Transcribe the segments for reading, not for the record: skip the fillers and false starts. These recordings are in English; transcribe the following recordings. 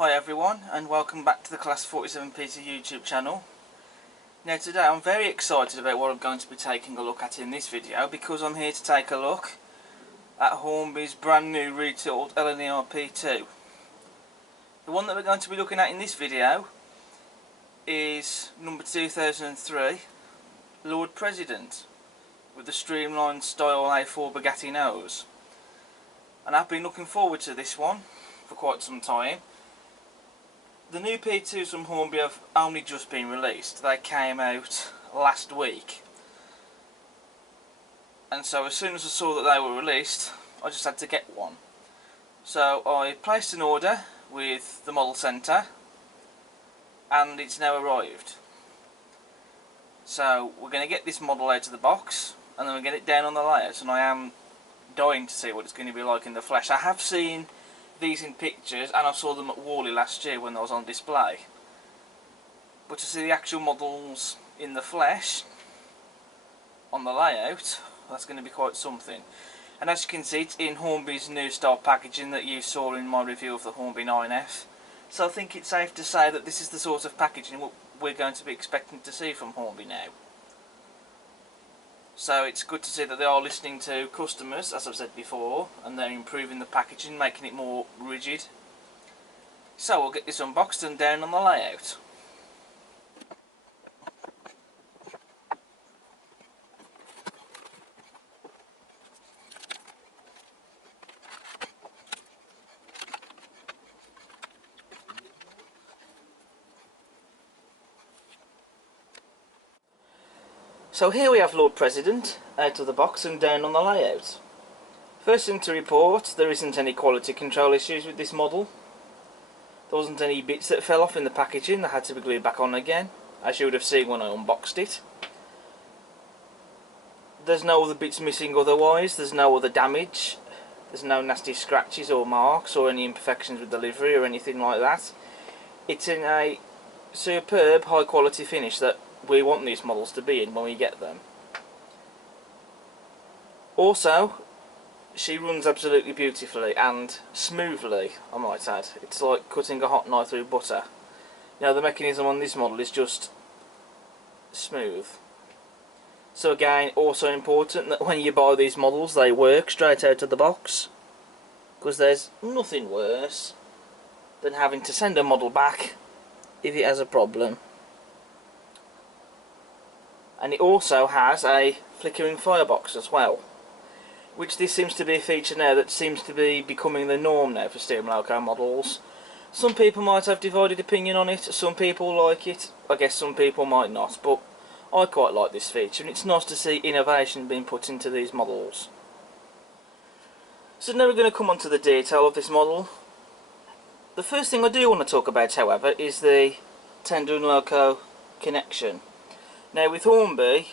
Hi everyone, and welcome back to the Class 47 P2 YouTube channel. Now today I'm very excited about what I'm going to be taking a look at in this video, because I'm here to take a look at Hornby'S brand new retooled LNER P2. The one that we're going to be looking at in this video is number 2003 Lord President with the streamlined style A4 Bugatti nose. And I've been looking forward to this one for quite some time. The new P2s from Hornby have only just been released. They came out last week. And so as soon as I saw that they were released, I just had to get one. So I placed an order with the model centre and it's now arrived. So we're going to get this model out of the box and then we'll get it down on the layout, and I am dying to see what it's going to be like in the flesh. I have seen these in pictures and I saw them at Worley last year when they was on display, but to see the actual models in the flesh on the layout, that's going to be quite something. And as you can see, it's in Hornby's new style packaging that you saw in my review of the Hornby 9F, so I think it's safe to say that this is the sort of packaging we're going to be expecting to see from Hornby now. So it's good to see that they are listening to customers, as I've said before, and they're improving the packaging, making it more rigid. So we'll get this unboxed and down on the layout. So here we have Lord President out of the box and down on the layout. First thing to report, there isn't any quality control issues with this model. There wasn't any bits that fell off in the packaging that had to be glued back on again, as you would have seen when I unboxed it. There's no other bits missing otherwise, there's no other damage, there's no nasty scratches or marks or any imperfections with delivery or anything like that. It's in a superb high quality finish that we want these models to be in when we get them. Also, she runs absolutely beautifully and smoothly, I might add. It's like cutting a hot knife through butter. Now the mechanism on this model is just smooth. So again, also important that when you buy these models they work straight out of the box, because there's nothing worse than having to send a model back if it has a problem. And it also has a Flickering Firebox as well, which this seems to be a feature now that seems to be becoming the norm now for steam loco models. Some people might have divided opinion on it, some people like it, I guess some people might not, but I quite like this feature and it's nice to see innovation being put into these models. So now we're going to come on to the detail of this model. The first thing I do want to talk about, however, is the tender and loco connection. Now with Hornby,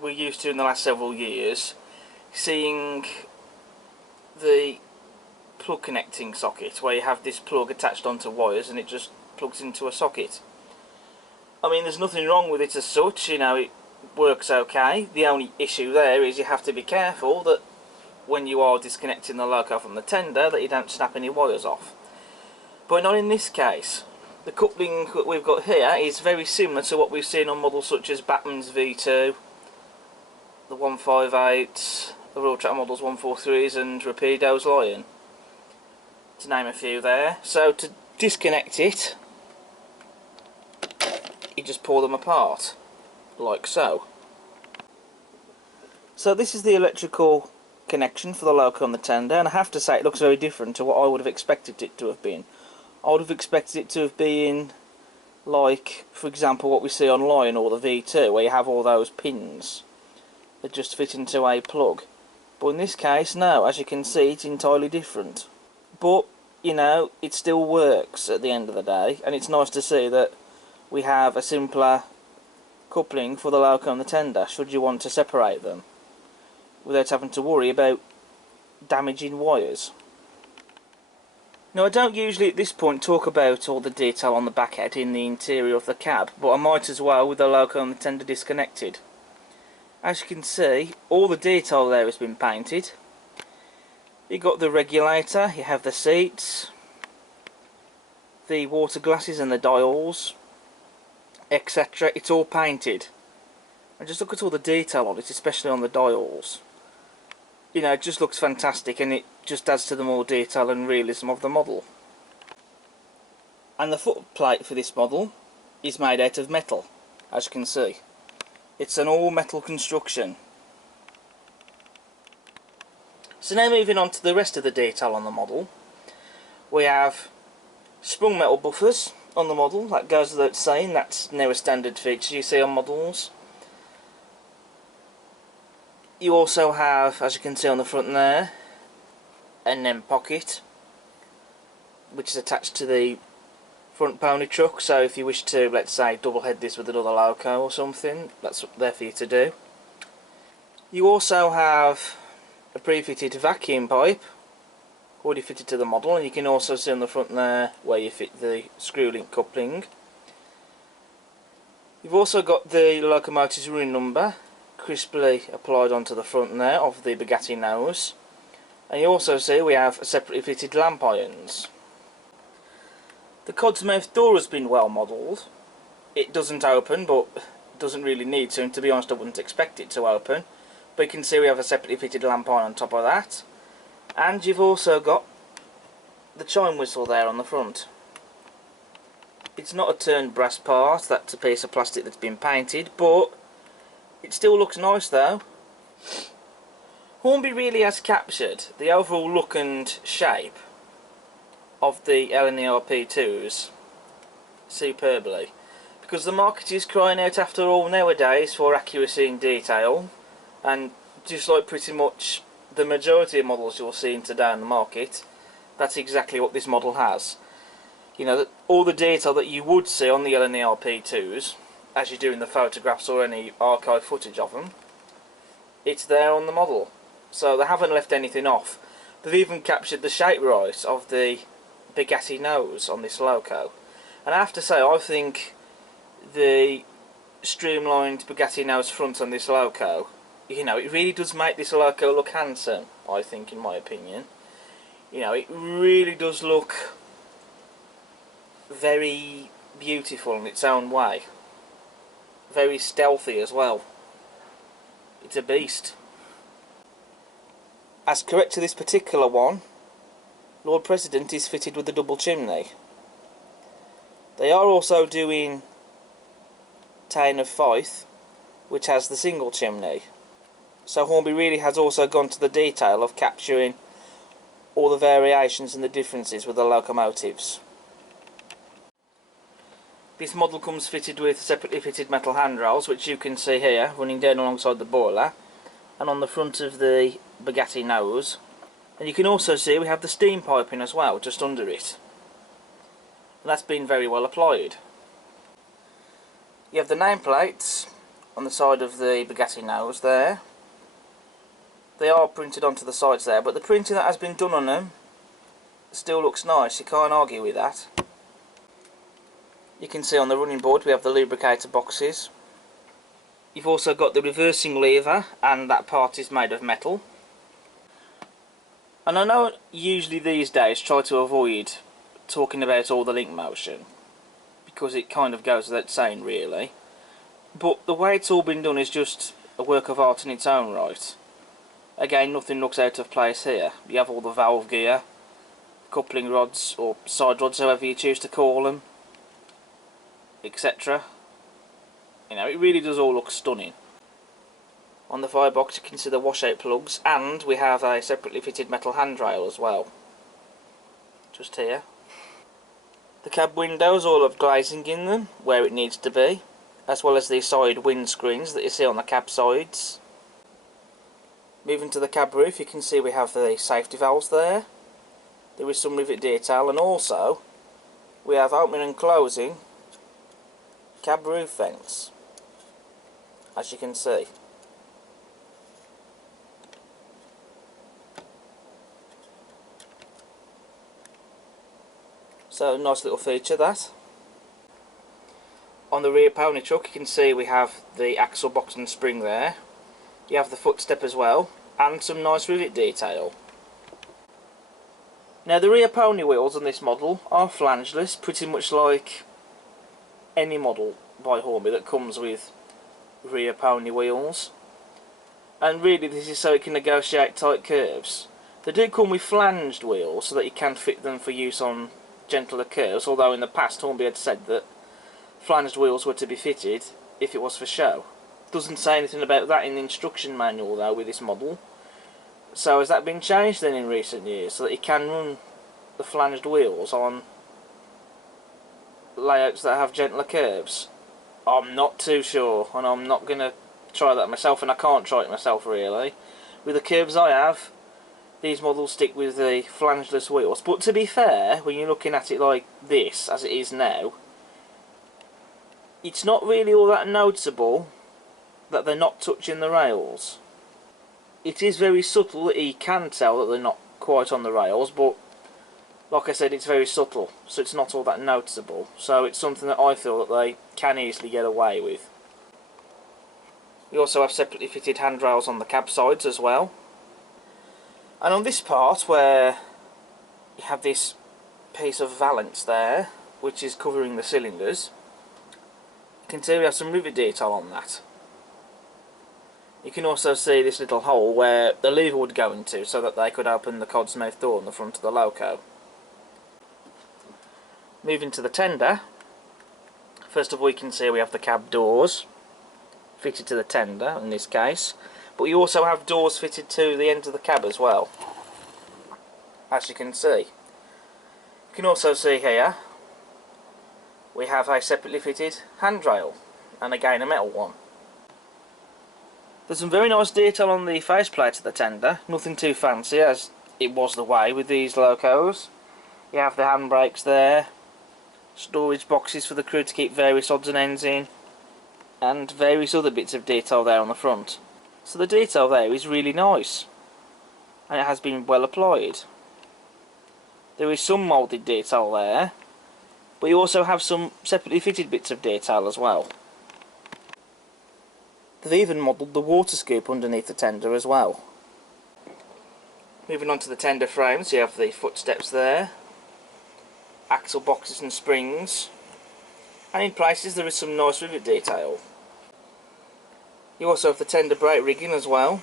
we're used to in the last several years seeing the plug connecting socket where you have this plug attached onto wires and it just plugs into a socket. I mean, there's nothing wrong with it as such, you know, it works okay. The only issue there is you have to be careful that when you are disconnecting the loco from the tender that you don't snap any wires off. But not in this case. The coupling that we've got here is very similar to what we've seen on models such as Batman's V2, the 158, the Royal Track models 143s and Rapido's Lion, to name a few there. So to disconnect it, you just pull them apart, like so. So this is the electrical connection for the loco on the tender, and I have to say it looks very different to what I would have expected it to have been. I would have expected it to have been like, for example, what we see on Lion or the V2, where you have all those pins that just fit into a plug. But in this case, no, as you can see, it's entirely different. But, you know, it still works at the end of the day, and it's nice to see that we have a simpler coupling for the loco and the tender, should you want to separate them, without having to worry about damaging wires. Now, I don't usually at this point talk about all the detail on the backhead in the interior of the cab, but I might as well with the loco and the tender disconnected. As you can see, all the detail there has been painted. You've got the regulator, you have the seats, the water glasses and the dials, etc. It's all painted. And just look at all the detail on it, especially on the dials. You know, it just looks fantastic, and it just adds to the more detail and realism of the model. And the footplate for this model is made out of metal, as you can see. It's an all metal construction. So now moving on to the rest of the detail on the model. We have sprung metal buffers on the model. That goes without saying, that's now a standard feature you see on models. You also have, as you can see on the front there, an M pocket, which is attached to the front pony truck, so if you wish to, let's say, double head this with another loco or something, that's there for you to do. You also have a pre-fitted vacuum pipe already fitted to the model, and you can also see on the front there where you fit the screw link coupling. You've also got the locomotive's running number crisply applied onto the front there of the Bugatti nose, and you also see we have separately fitted lamp irons. The cod's mouth door has been well modelled. It doesn't open, but doesn't really need to, and to be honest I wouldn't expect it to open. But you can see we have a separately fitted lamp iron on top of that, and you've also got the chime whistle there on the front. It's not a turned brass part, that's a piece of plastic that's been painted, but it still looks nice though. Hornby really has captured the overall look and shape of the LNER P2s superbly, because the market is crying out after all nowadays for accuracy and detail, and just like pretty much the majority of models you'll see today in the market, that's exactly what this model has. You know, all the detail that you would see on the LNER P2s, as you do in the photographs or any archive footage of them, it's there on the model. So they haven't left anything off. They've even captured the shape right of the Bugatti nose on this loco. And I have to say, I think the streamlined Bugatti nose front on this loco, you know, it really does make this loco look handsome, I think, in my opinion. You know, it really does look very beautiful in its own way. Very stealthy as well. It's a beast. As correct to this particular one, Lord President is fitted with a double chimney. They are also doing Town of Fife, which has the single chimney. So Hornby really has also gone to the detail of capturing all the variations and the differences with the locomotives. This model comes fitted with separately fitted metal handrails, which you can see here running down alongside the boiler and on the front of the Bugatti nose. And you can also see we have the steam piping as well, just under it. And that's been very well applied. You have the nameplates on the side of the Bugatti nose there. They are printed onto the sides there, but the printing that has been done on them still looks nice, you can't argue with that. You can see on the running board we have the lubricator boxes. You've also got the reversing lever, and that part is made of metal. And I know usually these days try to avoid talking about all the link motion, because it kind of goes without saying really. But the way it's all been done is just a work of art in its own right. Again, nothing looks out of place here. You have all the valve gear, coupling rods, or side rods, however you choose to call them, etc. You know, it really does all look stunning. On the firebox you can see the washout plugs, and we have a separately fitted metal handrail as well, just here. The cab windows all have glazing in them where it needs to be, as well as the side windscreens that you see on the cab sides. Moving to the cab roof, you can see we have the safety valves there. There is some rivet detail, and also we have opening and closing cab roof vents, as you can see. So nice little feature that. On the rear pony truck you can see we have the axle box and spring there. You have the footstep as well, and some nice rivet detail. Now the rear pony wheels on this model are flangeless, pretty much like any model by Hornby that comes with rear pony wheels. And really this is so it can negotiate tight curves. They do come with flanged wheels so that you can fit them for use on gentler curves, although in the past Hornby had said that flanged wheels were to be fitted if it was for show. Doesn't say anything about that in the instruction manual though with this model. So has that been changed then in recent years, so that you can run the flanged wheels on layouts that have gentler curves? I'm not too sure, and I'm not going to try that myself, and I can't try it myself really. With the curves I have, these models stick with the flangeless wheels. But to be fair, when you're looking at it like this, as it is now, it's not really all that noticeable that they're not touching the rails. It is very subtle that you can tell that they're not quite on the rails, but like I said, it's very subtle, so it's not all that noticeable. So it's something that I feel that they can easily get away with. We also have separately fitted handrails on the cab sides as well. And on this part where you have this piece of valance there, which is covering the cylinders, you can see we have some rivet detail on that. You can also see this little hole where the lever would go into so that they could open the cod's mouth door on the front of the loco. Moving to the tender, first of all you can see we have the cab doors fitted to the tender in this case, but you also have doors fitted to the ends of the cab as well, as you can see. You can also see here we have a separately fitted handrail, and again a metal one. There's some very nice detail on the faceplate of the tender, nothing too fancy as it was the way with these locos. You have the handbrakes there, storage boxes for the crew to keep various odds and ends in, and various other bits of detail there on the front. So the detail there is really nice, and it has been well applied. There is some moulded detail there, but you also have some separately fitted bits of detail as well. They've even modelled the water scoop underneath the tender as well. Moving on to the tender frames, you have the footsteps there, axle boxes and springs, and in places there is some nice rivet detail. You also have the tender brake rigging as well,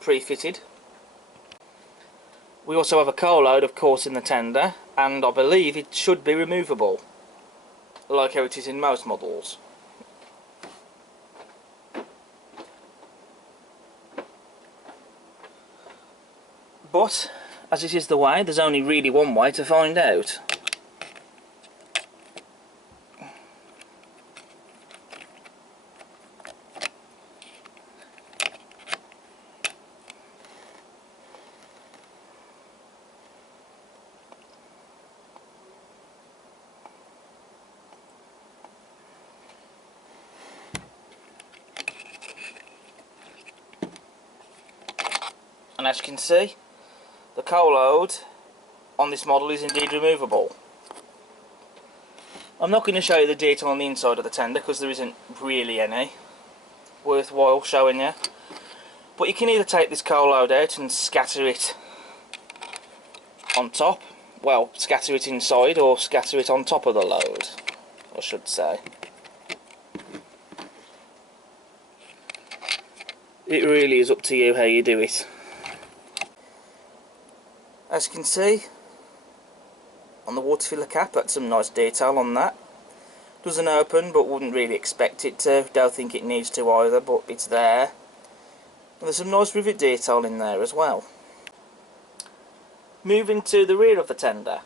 pre-fitted. We also have a coal load of course in the tender, and I believe it should be removable, like how it is in most models. But, as it is the way, there's only really one way to find out. And as you can see, the coal load on this model is indeed removable. I'm not going to show you the detail on the inside of the tender because there isn't really any worthwhile showing you. But you can either take this coal load out and scatter it on top, well, scatter it inside, or scatter it on top of the load, I should say. It really is up to you how you do it. As you can see, on the water filler cap, that's some nice detail on that. Doesn't open, but wouldn't really expect it to. Don't think it needs to either, but it's there. And there's some nice rivet detail in there as well. Moving to the rear of the tender.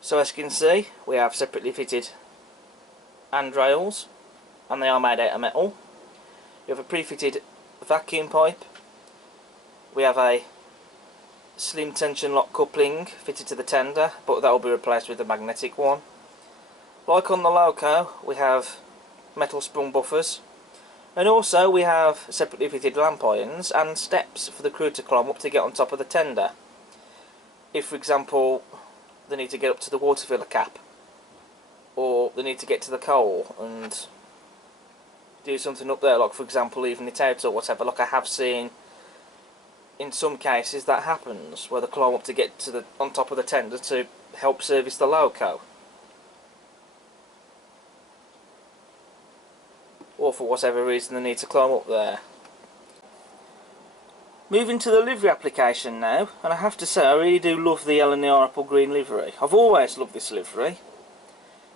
So as you can see, we have separately fitted handrails, and they are made out of metal. We have a pre-fitted vacuum pipe. We have a slim tension lock coupling fitted to the tender, but that will be replaced with a magnetic one. Like on the loco, we have metal sprung buffers, and also we have separately fitted lamp irons and steps for the crew to climb up to get on top of the tender. If, for example, they need to get up to the water filler cap, or they need to get to the coal and do something up there, like for example leaving it out or whatever, like I have seen in some cases that happens, where they climb up to get to on top of the tender to help service the loco. Or for whatever reason they need to climb up there. Moving to the livery application now, and I have to say I really do love the LNER apple green livery. I've always loved this livery.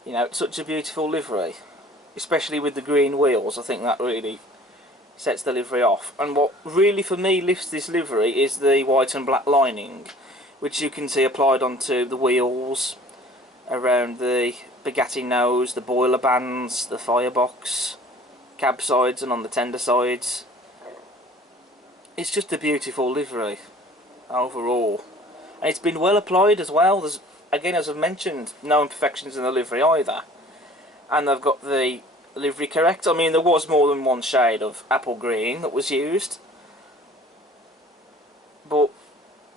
You know, it's such a beautiful livery, especially with the green wheels. I think that really sets the livery off. And what really for me lifts this livery is the white and black lining, which you can see applied onto the wheels, around the Bugatti nose, the boiler bands, the firebox, cab sides and on the tender sides. It's just a beautiful livery overall, and it's been well applied as well. There's, again, as I've mentioned, no imperfections in the livery either, and they've got the livery correct. I mean, there was more than one shade of apple green that was used, but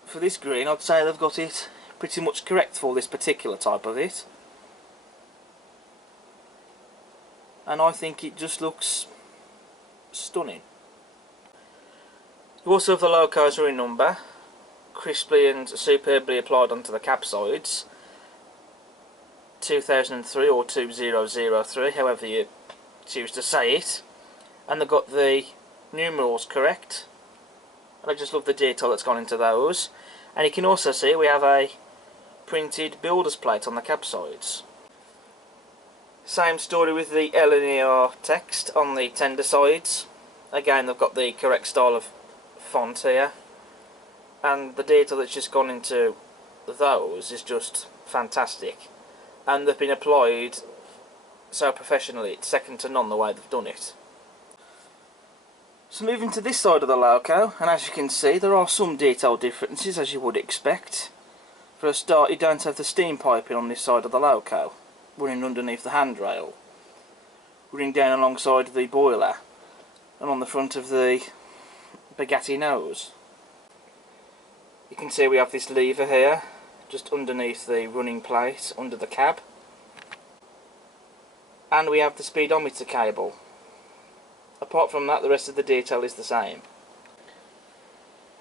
for this green I'd say they've got it pretty much correct for this particular type of it, and I think it just looks stunning. You also have the loco's ring number, crisply and superbly applied onto the cab sides, 2003 or 2003, however you choose to say it, and they've got the numerals correct, and I just love the detail that's gone into those. And you can also see we have a printed builder's plate on the cab sides. Same story with the LNER text on the tender sides. Again, they've got the correct style of font here, and the detail that's just gone into those is just fantastic, and they've been applied so professionally, it's second to none the way they've done it. So moving to this side of the loco, and as you can see there are some detail differences as you would expect. For a start, you don't have the steam piping on this side of the loco running underneath the handrail, running down alongside the boiler and on the front of the Bugatti nose. You can see we have this lever here just underneath the running plate under the cab, and we have the speedometer cable. Apart from that, the rest of the detail is the same.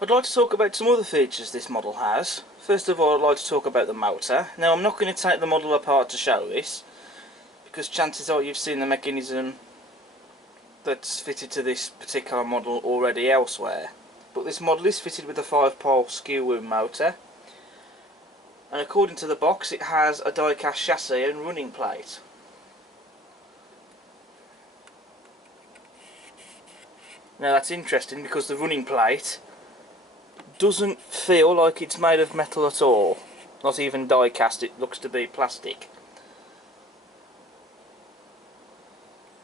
I'd like to talk about some other features this model has. First of all, I'd like to talk about the motor. Now, I'm not going to take the model apart to show this, because chances are you've seen the mechanism that's fitted to this particular model already elsewhere. But this model is fitted with a 5-pole skew wound motor, and according to the box it has a die-cast chassis and running plate. Now that's interesting because the running plate doesn't feel like it's made of metal at all, not even die-cast, it looks to be plastic.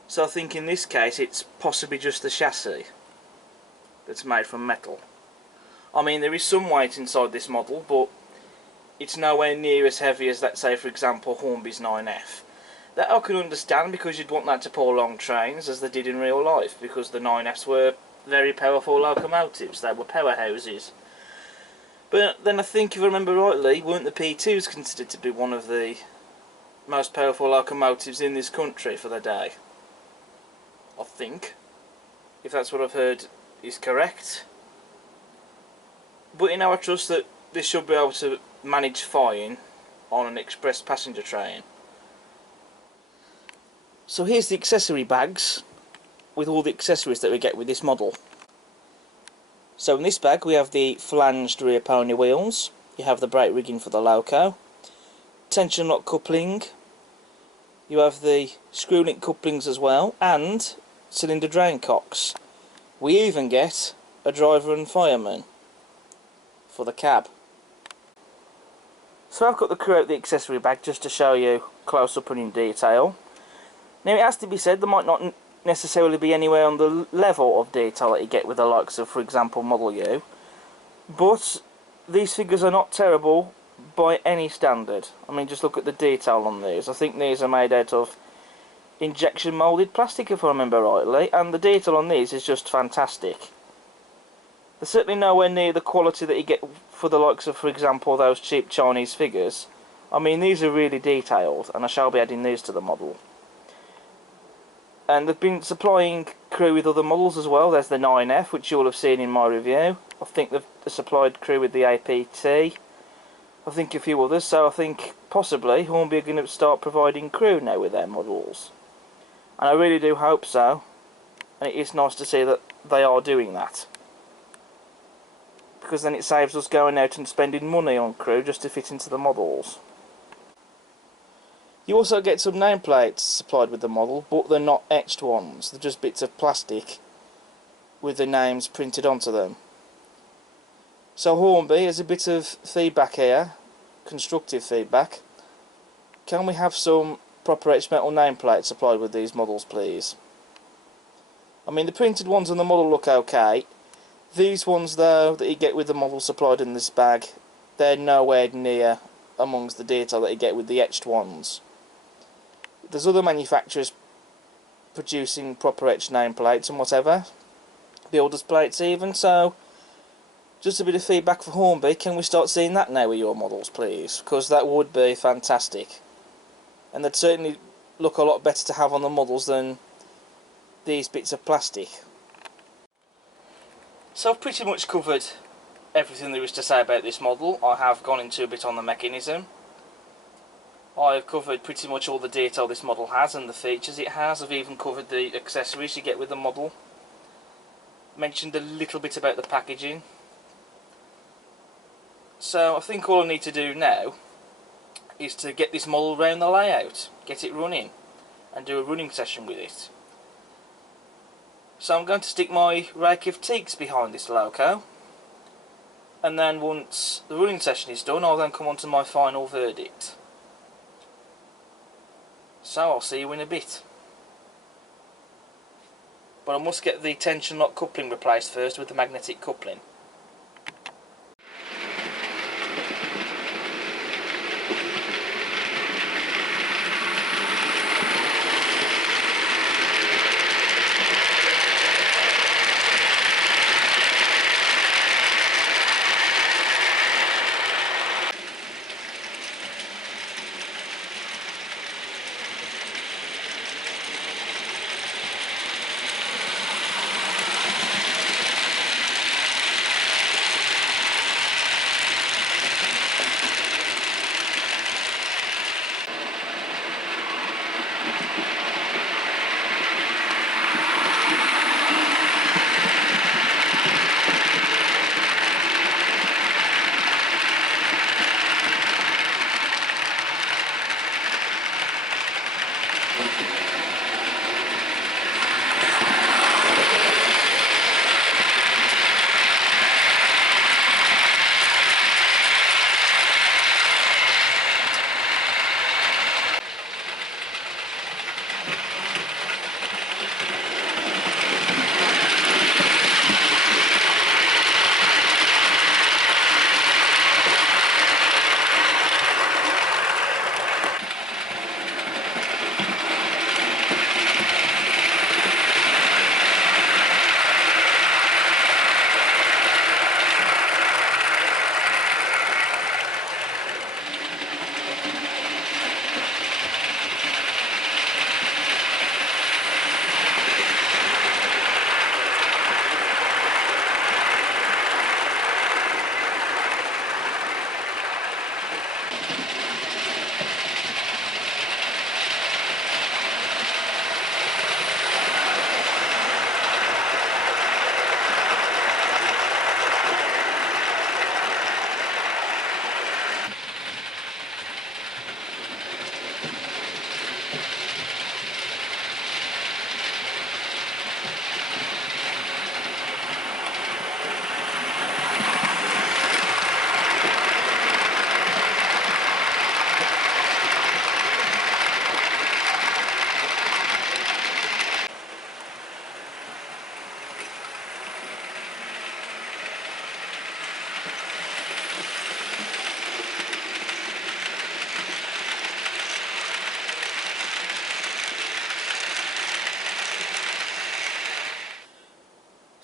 So I think in this case it's possibly just the chassis that's made from metal. I mean, there is some weight inside this model, but it's nowhere near as heavy as, let's say for example, Hornby'S 9F. That I can understand, because you'd want that to pull long trains as they did in real life, because the 9Fs were very powerful locomotives, they were powerhouses. But then I think, if I remember rightly, weren't the P2s considered to be one of the most powerful locomotives in this country for the day? I think, if that's what I've heard is correct. But you know, I trust that this should be able to manage fine on an express passenger train. So here's the accessory bags with all the accessories that we get with this model. So in this bag we have the flanged rear pony wheels, you have the brake rigging for the loco, tension lock coupling, you have the screw link couplings as well, and cylinder drain cocks. We even get a driver and fireman for the cab. So I've got the crew out the accessory bag just to show you close up and in detail. Now it has to be said, there might not necessarily be anywhere on the level of detail that you get with the likes of, for example, Model U, but these figures are not terrible by any standard. I mean, just look at the detail on these. I think these are made out of injection moulded plastic, if I remember rightly, and the detail on these is just fantastic. They're certainly nowhere near the quality that you get for the likes of, for example, those cheap Chinese figures. I mean, these are really detailed, and I shall be adding these to the model. And they've been supplying crew with other models as well. There's the 9F, which you'll have seen in my review. I think they've supplied crew with the APT. I think a few others, so I think possibly Hornby are going to start providing crew now with their models. And I really do hope so. And it is nice to see that they are doing that. Because then it saves us going out and spending money on crew just to fit into the models. You also get some nameplates supplied with the model, but they're not etched ones. They're just bits of plastic with the names printed onto them. So Hornby, as a bit of feedback here, constructive feedback, can we have some proper etched metal nameplates supplied with these models, please? I mean, the printed ones on the model look okay. These ones, though, that you get with the model supplied in this bag, they're nowhere near amongst the detail that you get with the etched ones. There's other manufacturers producing proper etched nameplates and whatever, builders plates even, so just a bit of feedback for Hornby, can we start seeing that now with your models, please? Because that would be fantastic. And they'd certainly look a lot better to have on the models than these bits of plastic. So I've pretty much covered everything there is to say about this model. I have gone into a bit on the mechanism. I've covered pretty much all the detail this model has and the features it has. I've even covered the accessories you get with the model. Mentioned a little bit about the packaging. So I think all I need to do now is to get this model round the layout, get it running, and do a running session with it. So I'm going to stick my rake of teaks behind this loco, and then once the running session is done, I'll then come on to my final verdict. So I'll see you in a bit. But I must get the tension lock coupling replaced first with the magnetic coupling.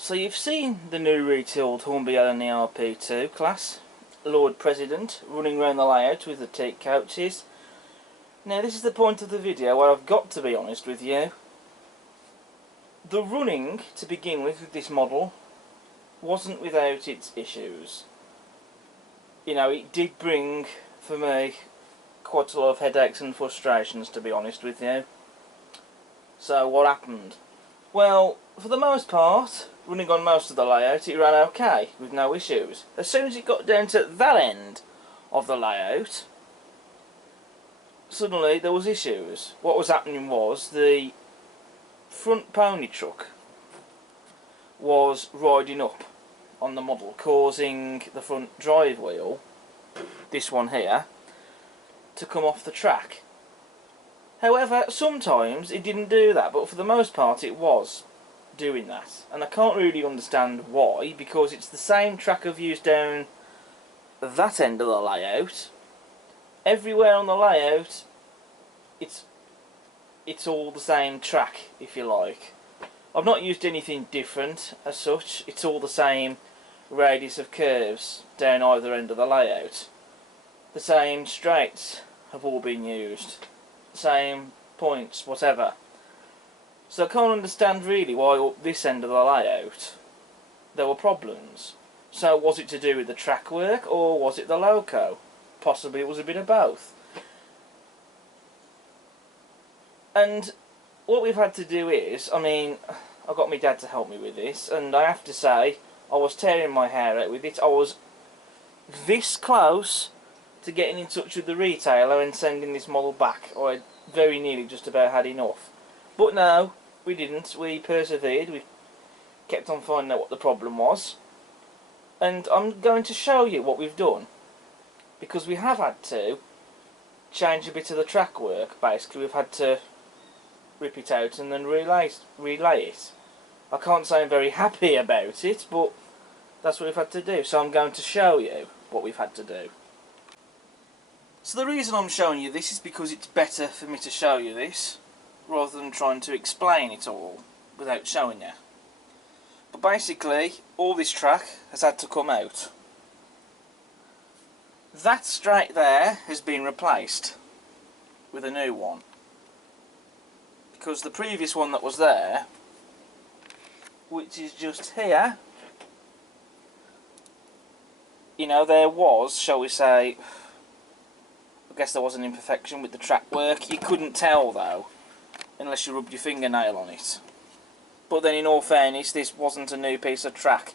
So you've seen the new retooled Hornby LNER P2 class, Lord President, running around the layout with the teak coaches. Now this is the point of the video where I've got to be honest with you. the running to begin with this model wasn't without its issues. You know, it did bring for me quite a lot of headaches and frustrations, to be honest with you. So what happened? Well, for the most part, running on most of the layout, it ran okay with no issues. As soon as it got down to that end of the layout, suddenly there was issues. What was happening was the front pony truck was riding up on the model, causing the front drive wheel, this one here, to come off the track. However, sometimes it didn't do that, but for the most part it was doing that. And I can't really understand why, because it's the same track I've used down that end of the layout. Everywhere on the layout, it's all the same track, if you like. I've not used anything different as such. It's all the same radius of curves down either end of the layout. The same straights have all been used. Same points, whatever. So I can't understand really why up this end of the layout there were problems. So was it to do with the track work, or was it the loco? Possibly it was a bit of both. And what we've had to do is, I mean, I got my dad to help me with this, and I have to say, I was tearing my hair out with it. I was this close to getting in touch with the retailer and sending this model back. I very nearly just about had enough. But no, we didn't. We persevered. We kept on finding out what the problem was. And I'm going to show you what we've done. Because we have had to change a bit of the track work, basically. We've had to rip it out and then relay it. I can't say I'm very happy about it, but that's what we've had to do. So I'm going to show you what we've had to do. So the reason I'm showing you this is because it's better for me to show you this rather than trying to explain it all without showing you. But basically, all this track has had to come out. That straight there has been replaced with a new one. Because the previous one that was there, which is just here, you know, there was, shall we say, I guess there was an imperfection with the track work. You couldn't tell though, unless you rubbed your fingernail on it. But then in all fairness, this wasn't a new piece of track.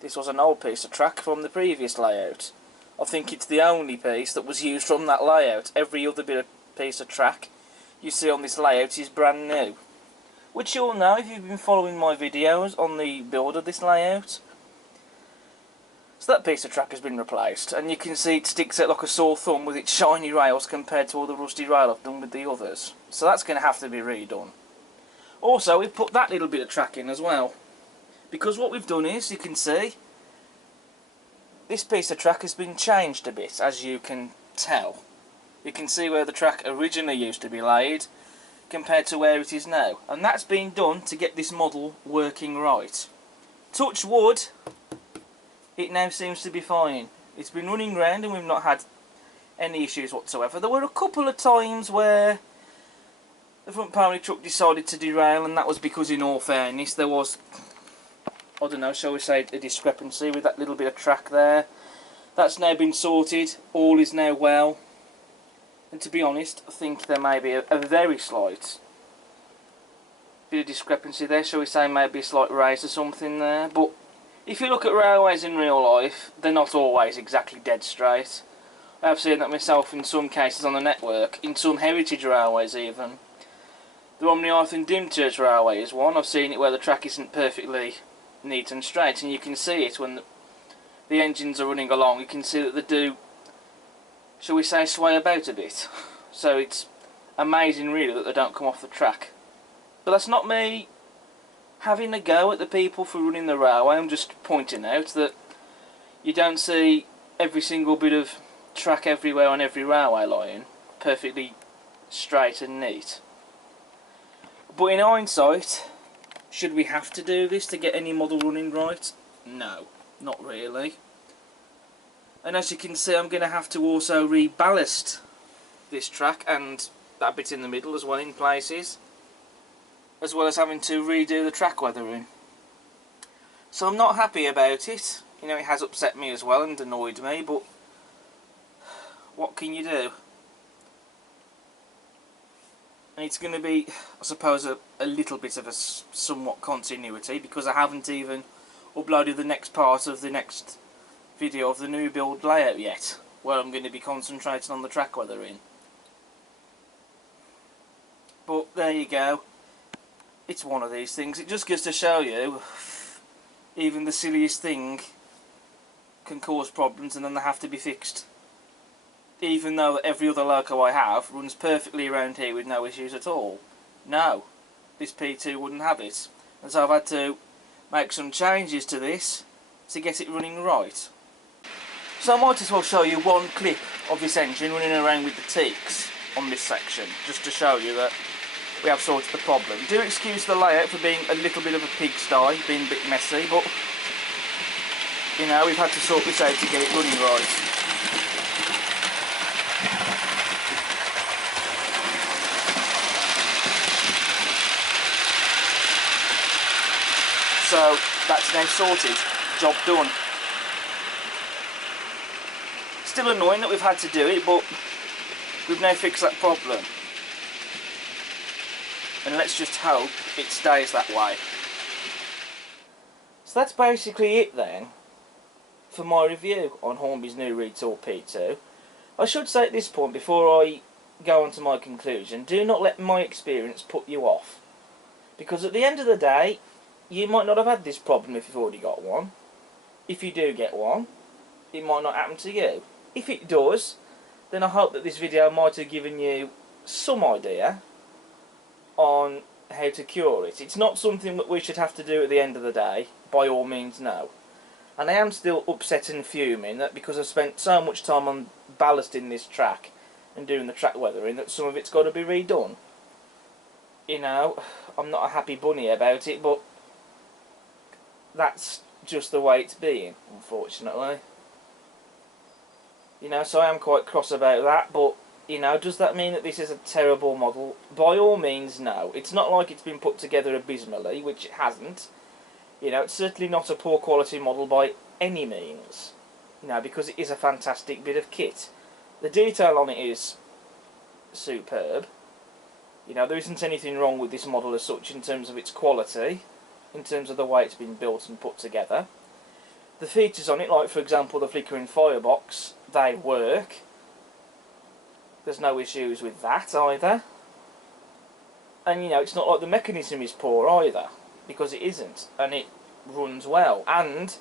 This was an old piece of track from the previous layout. I think it's the only piece that was used from that layout. Every other piece of track you see on this layout is brand new. Which you'll know if you've been following my videos on the build of this layout. So that piece of track has been replaced, and you can see it sticks out like a sore thumb with its shiny rails compared to all the rusty rail I've done with the others. So that's going to have to be redone. Also, we've put that little bit of track in as well. Because what we've done is, you can see, this piece of track has been changed a bit, as you can tell. You can see where the track originally used to be laid compared to where it is now. And that's been done to get this model working right. Touch wood, it now seems to be fine. It's been running round and we've not had any issues whatsoever. There were a couple of times where the front pony truck decided to derail, and that was because, in all fairness, there was, I don't know, shall we say, a discrepancy with that little bit of track there. That's now been sorted, all is now well. And to be honest, I think there may be a very slight bit of discrepancy there, shall we say, maybe a slight raise or something there. But if you look at railways in real life, they're not always exactly dead straight. I have seen that myself in some cases on the network, in some heritage railways even. The Omniarth and Dymchurch Railway is one. I've seen it where the track isn't perfectly neat and straight, and you can see it when the engines are running along. You can see that they do, shall we say, sway about a bit. So it's amazing really that they don't come off the track. But that's not me having a go at the people for running the railway. I'm just pointing out that you don't see every single bit of track everywhere on every railway line perfectly straight and neat. But in hindsight, should we have to do this to get any model running right? No, not really. And as you can see, I'm going to have to also reballast this track and that bit in the middle as well in places. as well as having to redo the track weathering. So I'm not happy about it. You know, it has upset me as well and annoyed me, but what can you do? And it's going to be, I suppose, a little bit of a somewhat continuity, because I haven't even uploaded the next part of the next video of the new build layout yet, where I'm going to be concentrating on the track weathering. But there you go. It's one of these things. It just goes to show you, even the silliest thing can cause problems and then they have to be fixed. Even though every other loco I have runs perfectly around here with no issues at all. No, this P2 wouldn't have it. And so I've had to make some changes to this to get it running right. So I might as well show you one clip of this engine running around with the teaks on this section, just to show you that we have sorted the problem. Do excuse the layout for being a little bit of a pigsty, being a bit messy, but you know, we've had to sort this out to get it running right. So that's now sorted, job done. Still annoying that we've had to do it, but we've now fixed that problem. And let's just hope it stays that way. So that's basically it then for my review on Hornby's new Retort P2. I should say at this point, before I go on to my conclusion, do not let my experience put you off. Because at the end of the day, you might not have had this problem if you've already got one. If you do get one, it might not happen to you. If it does, then I hope that this video might have given you some idea on how to cure it. It's not something that we should have to do at the end of the day, by all means no. And I am still upset and fuming that because I've spent so much time on ballasting this track and doing the track weathering that some of it's got to be redone. You know, I'm not a happy bunny about it, but that's just the way it's being, unfortunately. You know, so I am quite cross about that, but you know, does that mean that this is a terrible model? By all means, no. It's not like it's been put together abysmally, which it hasn't. You know, it's certainly not a poor quality model by any means. You know, because it is a fantastic bit of kit. The detail on it is superb. You know, there isn't anything wrong with this model as such in terms of its quality, in terms of the way it's been built and put together. The features on it, like for example the Flickering Firebox, they work. There's no issues with that either. And you know, it's not like the mechanism is poor either, because it isn't, and it runs well. And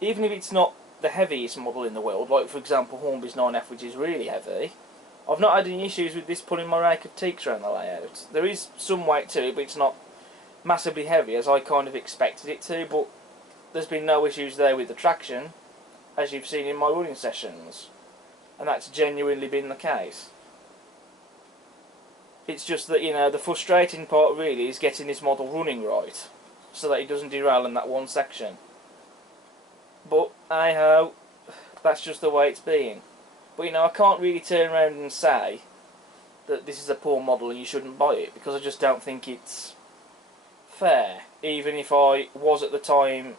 even if it's not the heaviest model in the world, like for example Hornby's 9F, which is really heavy, I've not had any issues with this pulling my rake of teaks around the layout. There is some weight to it, but it's not massively heavy as I kind of expected it to, but there's been no issues there with the traction, as you've seen in my running sessions. And that's genuinely been the case. It's just that, you know, the frustrating part really is getting this model running right, so that it doesn't derail in that one section. But, hey-ho, that's just the way it's being. But, you know, I can't really turn around and say that this is a poor model and you shouldn't buy it, because I just don't think it's fair, even if I was at the time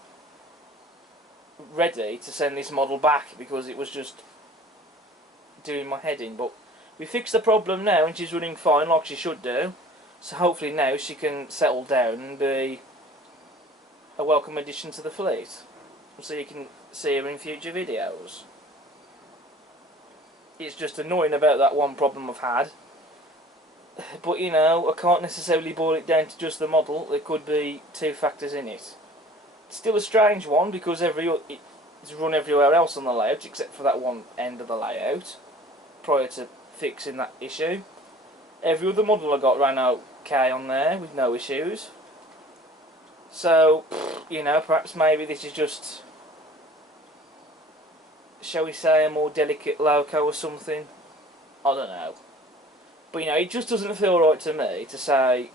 ready to send this model back, because it was just doing my head in. But we fixed the problem now and she's running fine like she should do, so hopefully now she can settle down and be a welcome addition to the fleet, so you can see her in future videos. It's just annoying about that one problem I've had, but you know, I can't necessarily boil it down to just the model. There could be two factors in it. It's still a strange one because it's run everywhere else on the layout except for that one end of the layout prior to fixing that issue. Every other model I got ran okay on there with no issues. So, you know, perhaps maybe this is just, shall we say, a more delicate loco or something. I don't know. But you know, it just doesn't feel right to me to say,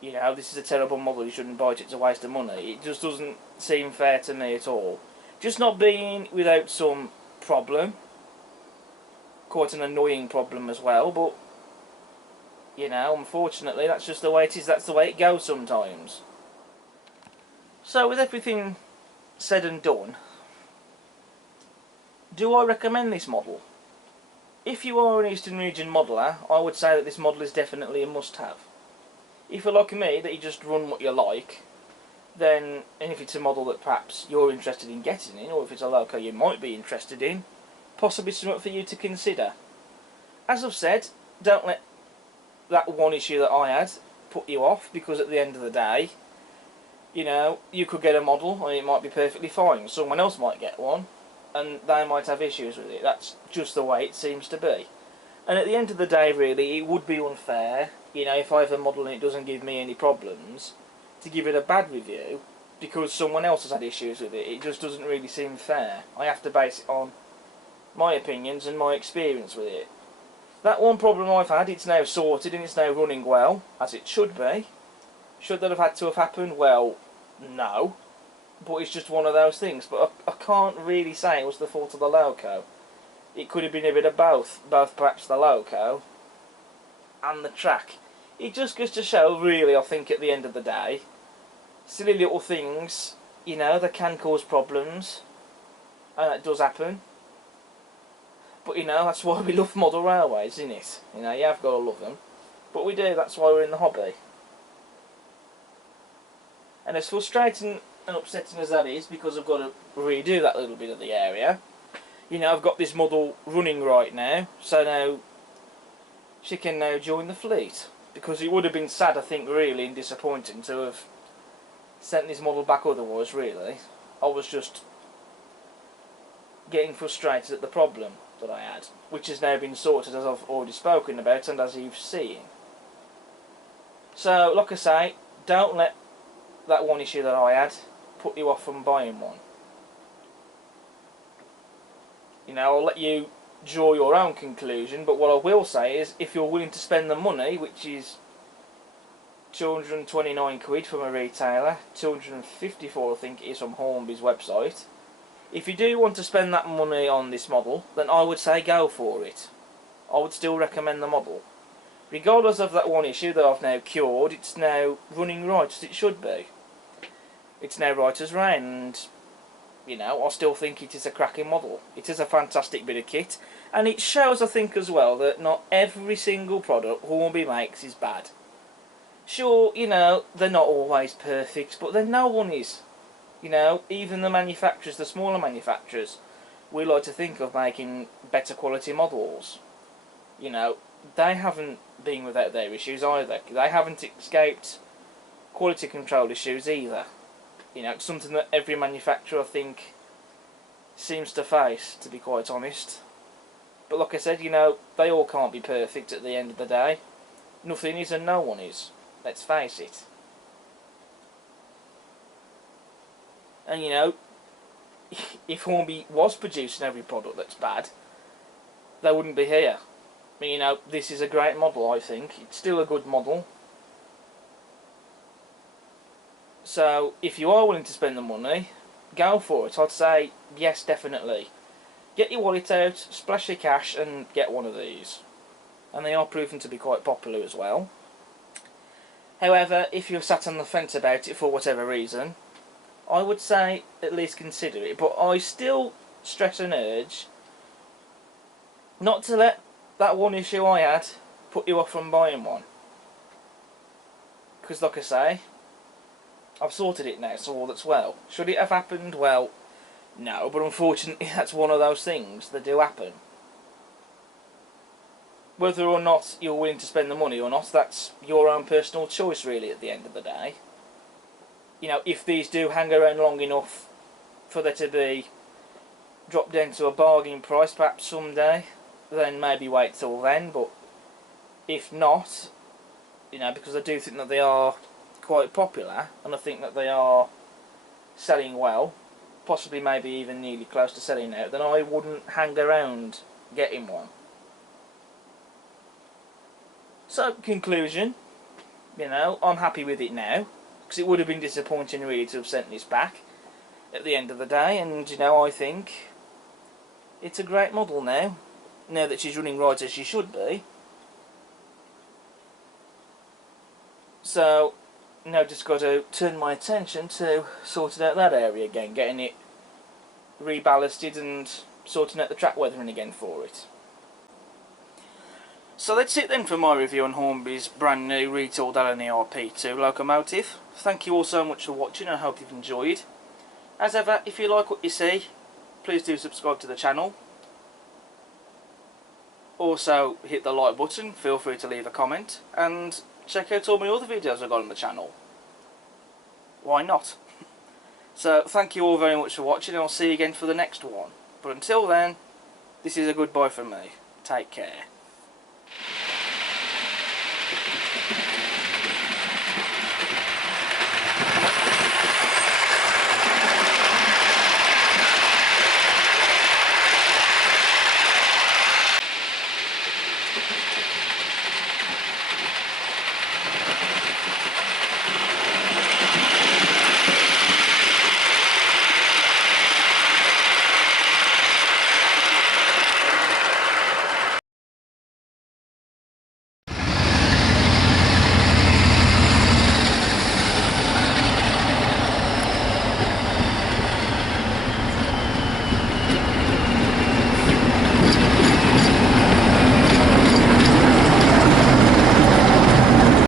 you know, this is a terrible model, you shouldn't buy it, it's a waste of money. It just doesn't seem fair to me at all. Just not being without some problem. Quite an annoying problem as well, but You know, unfortunately, that's just the way it is. That's the way it goes sometimes. So, with everything said and done, do I recommend this model? If you are an Eastern Region modeller, I would say that this model is definitely a must-have. If you're like me, that you just run what you like, then, and if it's a model that perhaps you're interested in getting in, or if it's a loco you might be interested in, possibly something for you to consider. As I've said, don't let that one issue that I had put you off, because at the end of the day, you know, you could get a model and it might be perfectly fine. Someone else might get one and they might have issues with it. That's just the way it seems to be. And at the end of the day, really, it would be unfair, you know, if I have a model and it doesn't give me any problems, to give it a bad review because someone else has had issues with it. It just doesn't really seem fair. I have to base it on my opinions and my experience with it. That one problem I've had, it's now sorted and it's now running well, as it should be. Should that have had to have happened? Well, no. But it's just one of those things. But I can't really say it was the fault of the loco. It could have been a bit of both perhaps the loco and the track. It just goes to show, really, I think at the end of the day, silly little things, you know, they can cause problems, and that does happen. But, you know, that's why we love model railways, isn't it? You know, you have got to love them. But we do, that's why we're in the hobby. And as frustrating and upsetting as that is, because I've got to redo that little bit of the area, you know, I've got this model running right now, so now she can now join the fleet. Because it would have been sad, I think, really, and disappointing to have sent this model back otherwise, really. I was just getting frustrated at the problem that I had, which has now been sorted, as I've already spoken about and as you've seen. So, like I say, don't let that one issue that I had put you off from buying one. You know, I'll let you draw your own conclusion, but what I will say is, if you're willing to spend the money, which is 229 quid from a retailer, 254 I think it is from Hornby'S website, if you do want to spend that money on this model, then I would say go for it. I would still recommend the model. Regardless of that one issue that I've now cured, it's now running right as it should be. It's now right as rain, and you know, I still think it is a cracking model. It is a fantastic bit of kit, and it shows, I think, as well, that not every single product Hornby makes is bad. Sure, you know, they're not always perfect, but then no one is. You know, even the manufacturers, the smaller manufacturers, we like to think of making better quality models. You know, they haven't been without their issues either. They haven't escaped quality control issues either. You know, it's something that every manufacturer, I think, seems to face, to be quite honest. But like I said, you know, they all can't be perfect at the end of the day. Nothing is and no one is. Let's face it. And you know, if Hornby was producing every product that's bad, they wouldn't be here. I mean, you know, this is a great model, I think. It's still a good model. So, if you are willing to spend the money, go for it. I'd say, yes, definitely. Get your wallet out, splash your cash, and get one of these. And they are proven to be quite popular as well. However, if you're sat on the fence about it for whatever reason, I would say at least consider it. But I still stress and urge not to let that one issue I had put you off from buying one. Because like I say, I've sorted it now, so all that's well. Should it have happened? Well, no, but unfortunately that's one of those things that do happen. Whether or not you're willing to spend the money or not, that's your own personal choice really at the end of the day. You know, if these do hang around long enough for there to be dropped down to a bargain price perhaps someday, then maybe wait till then, but if not, you know, because I do think that they are quite popular, and I think that they are selling well, possibly maybe even nearly close to selling out, then I wouldn't hang around getting one. So, conclusion, you know, I'm happy with it now, because it would have been disappointing really to have sent this back at the end of the day, and you know, I think it's a great model now that she's running right as she should be. So now just got to turn my attention to sorting out that area again, getting it reballasted and sorting out the track weathering again for it. So that's it then for my review on Hornby's brand new retooled LNER P2 locomotive. Thank you all so much for watching, I hope you've enjoyed. As ever, if you like what you see, please do subscribe to the channel. Also hit the like button, feel free to leave a comment, and check out all my other videos I've got on the channel. Why not? So thank you all very much for watching, and I'll see you again for the next one. But until then, this is a goodbye from me. Take care.